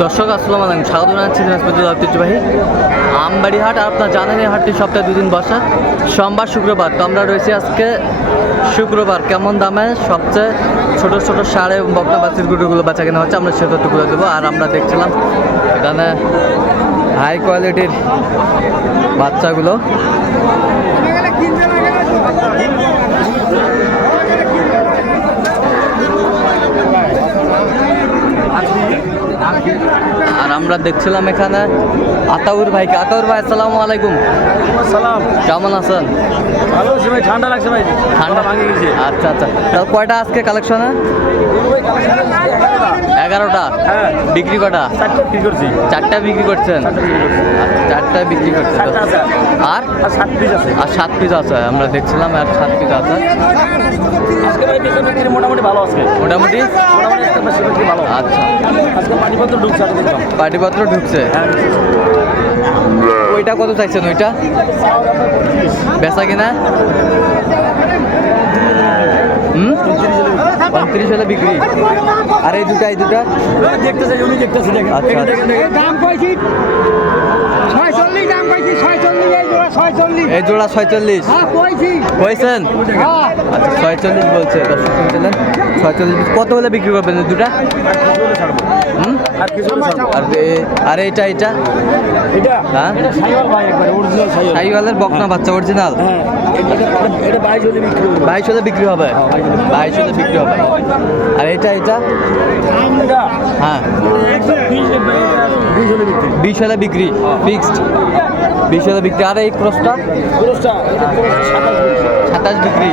দর্শক, আসসালামু আলাইকুম। স্বাগত জানাচ্ছি দিনাজপুর ঐতিহ্যবাহী আমবাড়ি হাট আপনার জানেন এই হাটটি সপ্তাহে দুদিন বসা। সোমবার, শুক্রবার। তো আমরা রয়েছি আজকে শুক্রবার। কেমন দামে সবচেয়ে ছোট ছোট এবং বকনা বাচ্চির গুঁড়োগুলো বেচা কেনা হচ্ছে, আমরা সেটা তুলে দেবো। আর আমরা দেখছিলাম এখানে হাই কোয়ালিটির বাচ্চাগুলো। আমরা দেখছিলাম এখানে আতাউর ভাইকে। আতাউর ভাই আসসালামু আলাইকুম। সালাম কেমন আছেন? ভালো আছি ভাই ঠান্ডা লাগছে ভাই। ঠান্ডা? ভাঙে গেছে। আচ্ছা আচ্ছা। তা কয়টা আজকে কালেকশনে এগারোটা? হ্যাঁ। বিক্রি কটা? চারটে কি করছি। চারটা বিক্রি করছেন? চারটে বিক্রি করছেন। আর? আর সাত পিস আছে। আর সাত পিস আছে। আমরা দেখছিলাম আর সাত পিস আছে। মোটামুটি ভালো আছে মোটামুটি? আচ্ছা। ঢুকছে পাটিপত্র ঢুকছে? হ্যাঁ ওইটা কত চাইছেন ওইটা? বেচা কিনা হুম পঁয়ত্রিশ হলে বিক্রি। আর এই দুটা এই দুটা? দেখতেছে উনি দেখতেছে দেখেন। আচ্ছা, দেখেন দাম কইছি ছয়চল্লিশ দাম কইছি ছয়চল্লিশ এই জোড়া ছয়চল্লিশ। এই জোড়া ছয়চল্লিশ। হ্যাঁ কইছি। হয়েছেন হ্যাঁ। আচ্ছা ছয়চল্লিশ বলছে দর্শক শুনছিলেন। ছয়চল্লিশ কত হলে বিক্রি করবেন দুটা? আর কিছু আর আর এইটা এইটা? এটা হ্যাঁ? সাইওয়াল ভাই একবারে অরিজিনাল সাইওয়াল। সাইওয়ালের বকনা বাচ্চা অরিজিনাল হ্যাঁ। এটা বাইশ হলে বিক্রি করব বাইশ হলে বিক্রি হবে। বাইশ হলে বিক্রি হবে। আর এটা এটা? হ্যাঁ। বিশ হাজার হলে বিক্রি ফিক্সড বিশ হলে বিক্রি। আর এই ক্রসটা? সাতাশ বিক্রি।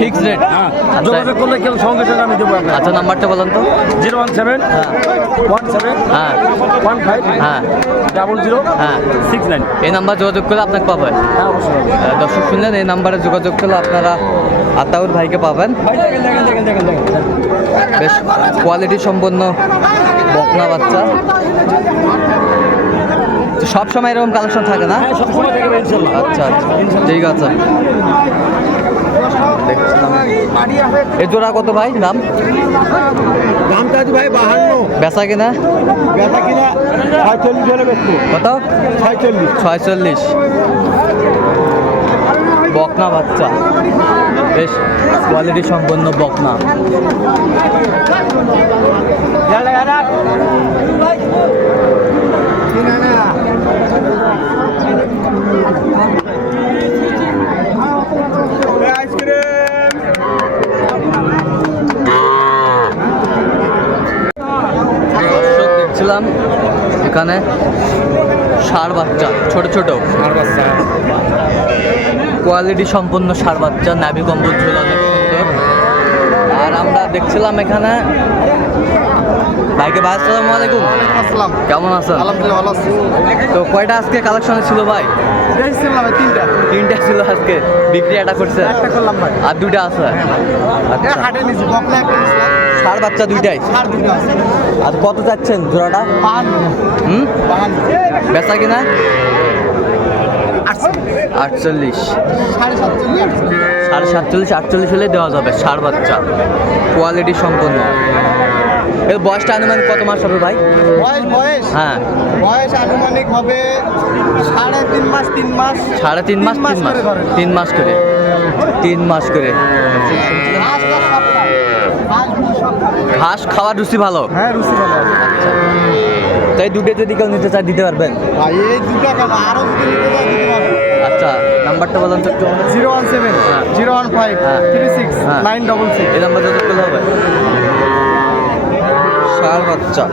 ফিক্সড রেট আচ্ছা। যোগাযোগ করলে কেউ সঙ্গে সঙ্গে আমি দেবো আচ্ছা নাম্বারটা বলেন তো। জিরো ওয়ান সেভেন হ্যাঁ। ওয়ান সেভেন হ্যাঁ। ওয়ান ফাইভ হ্যাঁ। ডাবল জিরো হ্যাঁ। Six nine. এই নাম্বার যোগাযোগ করলে আপনাকে পাবেন হ্যাঁ দর্শক শুনলেন এই নাম্বারে যোগাযোগ করলে আপনারা আতাউর ভাইকে পাবেন। বেশ কোয়ালিটি সম্পন্ন বকনা বাচ্চা। সব সময় এরকম কালেকশন থাকে না? হ্যাঁ আচ্ছা আচ্ছা। ঠিক আছে। দেখছিলাম। এই জোড়া কত ভাই? দাম? দামটা আছে ভাই বাহান্ন। বেচা কিনা? বেচা কিনা ছয়চল্লিশ হলে বেচবো। কত? ছয়চল্লিশ। ছয়চল্লিশ। বকনা বাচ্চা। বেশ কোয়ালিটি সম্পন্ন বকনা দেখছিলাম এখানে ষাঁড় বাচ্চা ছোট ছোট কোয়ালিটি সম্পন্ন সার বাচ্চা নাভি কম্বল ঝোলা অনেক সুন্দর। আর আমরা দেখছিলাম এখানে ভাইকে ভাই আসসালামু আলাইকুম। আসসালাম। কেমন আছেন? আলহামদুলিল্লাহ ভালো আছি। তো কয়টা আজকে কালেকশন ছিল ভাই? তিনটা। তিনটা ছিল আজকে। বিক্রি একটা করছে? একটা করলাম ভাই। আর দুইটা আছে? আচ্ছা। হাটে নিছি বকলা নিছিলাম বাচ্চা দুইটাই? সার আছে। আর কত চাচ্ছেন জোড়াটা? হুম? বেচা কিনা? আটচল্লিশ। সাড়ে সাতচল্লিশ আটচল্লিশ হলে দেওয়া যাবে ষাঁড় বাচ্চা। কোয়ালিটি সম্পন্ন। এর বয়সটা আনুমানিক কত মাস হবে ভাই? বয়স বয়স। হ্যাঁ। বয়স আনুমানিক হবে সাড়ে তিন মাস তিন মাস। সাড়ে তিন মাস তিন মাস তিন মাস। করে তিন মাস করে। সপ্তাহ খাওয়ার রুচি ভালো? হ্যাঁ রুচি ভালো। তাই দুটো যদি কেউ নিতে চায় দিতে পারবেন? এই দুটো আচ্ছা নাম্বারটা বলেন তো zero one seven zero one five হ্যাঁ। থ্রি সিক্স হ্যাঁ। Nine double six. এই নাম্বার যোগাযোগ করলে হবে। ষাঁড় বাচ্চা।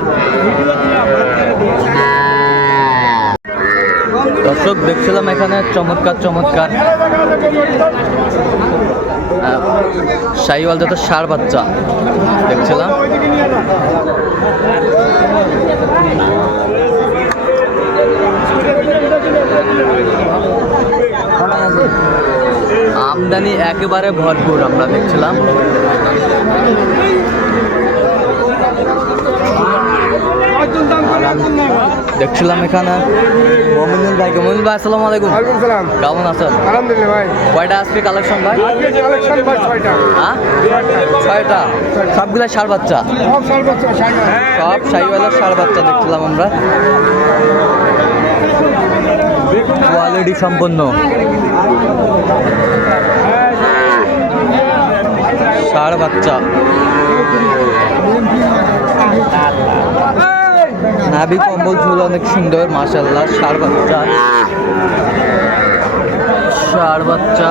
দর্শক দেখছিলাম এখানে চমৎকার চমৎকার। শাহিওয়াল যাতে সার বাচ্চা দেখছিলাম। আমদানি একেবারে ভরপুর আমরা দেখছিলাম। দেখছিলাম এখানে। মমিনুল ভাইকে মমিনুল ভাই আসসালামু আলাইকুম। সালাম। কেমন আছেন? আলহামদুলিল্লাহ ভাই। কয়টা আজকে কালেকশন ভাই? কালেকশন ভাই ছয়টা। হ্যাঁ? ছয়টা? সবগুলা সার বাচ্চা? সব সর্বোচ্চ ষাট সব শাহিওয়ালার সার বাচ্চা দেখছিলাম আমরা। কোয়ালিটি সম্পন্ন। ষাড় বাচ্চা। নাভি কম্বল ঝুল অনেক সুন্দর মাশাল্লাহ ষাড় বাচ্চা। ষাড় বাচ্চা।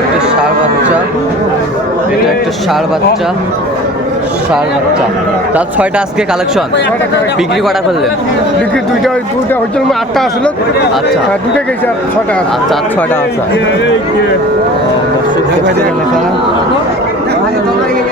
একটা ষাড় বাচ্চা। এটা একটা ষাড় বাচ্চা। ষাড় বাচ্চা। তার ছয়টা আজকে কালেকশন বিক্রি কটা করলেন? বিক্রি দুইটা দুইটা হচ্ছে আটটা আসলো। আচ্ছা। আর দুইটা গেছে আর ছটা আচ্ছা ছয়টা আছে।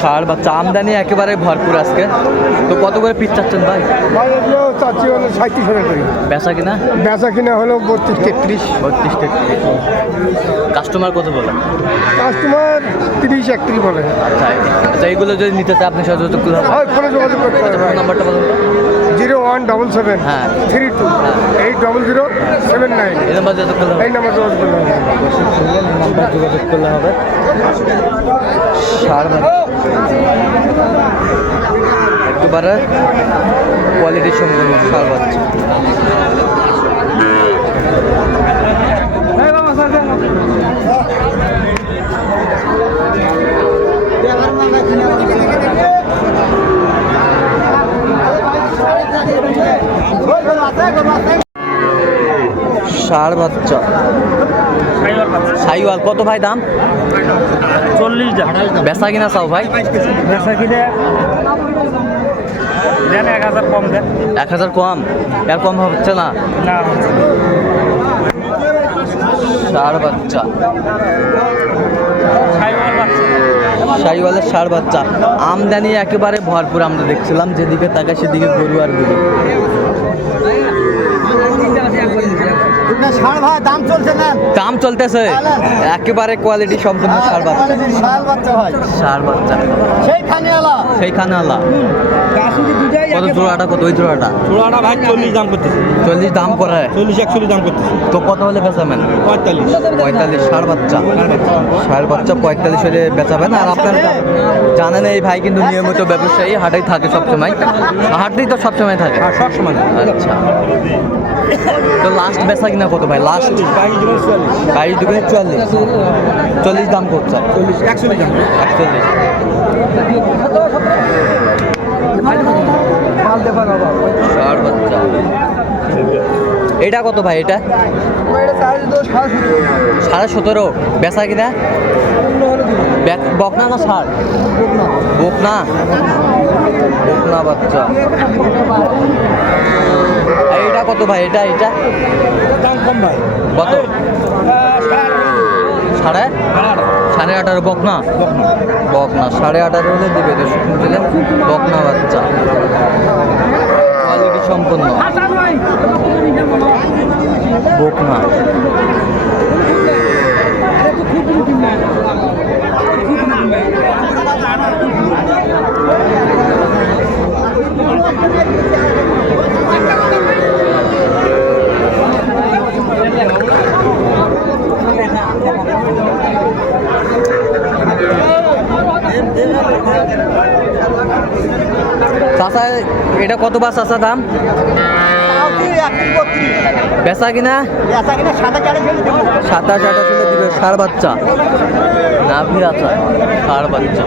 ষাড় বাচ্চা আমদানি একেবারে ভরপুর আজকে। তো কত করে পিস চাচ্ছেন ভাই? চাচ্ছি হলো সাঁত্রিশ হাজার করি। বেচা কিনা? বেচা কিনা হলো বত্রিশ তেত্রিশ। বত্রিশ তেত্রিশ। কাস্টমার কত বলে? কাস্টমার তিরিশ একত্রিশ বলে। আচ্ছা আচ্ছা এইগুলো যদি নিতে চায় আপনি সহযোগিতা করতে হবে হয় ফোনে যোগাযোগ করতে আচ্ছা হবে নাম্বারটা বলুন জিরো ওয়ান ডবল সেভেন হ্যাঁ। Three two eight double zero seven nine. যোগাযোগ এই নাম্বার যোগাযোগ করতে হবে। নাম্বার যোগাযোগ করলে হবে। সার বাচ্চা একেবারে কোয়ালিটি সম্পূর্ণ সার বাচ্চা ষাড় বাচ্চা। সাইওয়াল কত ভাই দাম? চল্লিশ বেচা কিনা চাও ভাই? বেচা কিনে দেন এক হাজার কম দেন। এক হাজার কম? এর কম হচ্ছে না? না। ষাড় বাচ্চা। বাচ্চা। ষাড় বাচ্চা। আমদানি একেবারে ভরপুর আমরা দেখছিলাম যেদিকে তাকায় সেদিকে গরু আর গরু। দাম চলছে না দাম চলতেছে। একেবারে কোয়ালিটি সম্পূর্ণ সার বাচ্চা। সার বাচ্চা ভাই। ষাড় বাচ্চা। সেইখানে আলা। সেইখানে আলা। কত জোড়াটা কত ওই জোড়াটা? ছোড়াটা ভাই চল্লিশ দাম করতেছে। চল্লিশ দাম করে? চল্লিশ একচল্লিশ দাম করতেছে। তো কত হলে বেচাবেন পঁয়তাল্লিশ। পঁয়তাল্লিশ ষাড় বাচ্চা। ষাড় বাচ্চা পঁয়তাল্লিশ হলে বেচাবেন আর আপনার জানেন এই ভাই কিন্তু নিয়মিত ব্যবসায়ী হাটেই থাকে সবসময়। হাটেই তো সবসময় থাকে। সব সময় আচ্ছা। তো লাস্ট বেচা কিনা কত ভাই? লাস্ট বাইশ দুগুণে চুয়াল্লিশ। চল্লিশ দাম করছে। চল্লিশ একচল্লিশ দাম। একচল্লিশ। ষাট বাচ্চা। এটা কত ভাই এটা? সাড়ে সতেরো। বেচা কিনা? বকনা না ষাট? বকনা। বকনা বাচ্চা। এটা কত ভাই? এটা এটা? কম ভাই। কত সাড়ে সাড়ে আঠারো বকনা? বকনা। সাড়ে আঠারো হলে দিবে তো শুনছিলে বকনা বাচ্চা। কোয়ালিটি সম্পন্ন। বকনা। চাষা এটা কত বা চাষা দাম? বেচা কিনা? সাতাশ আঠাশ হলে দিবে। সার বাচ্চা। না ভিড় আচ্ছা সার বাচ্চা।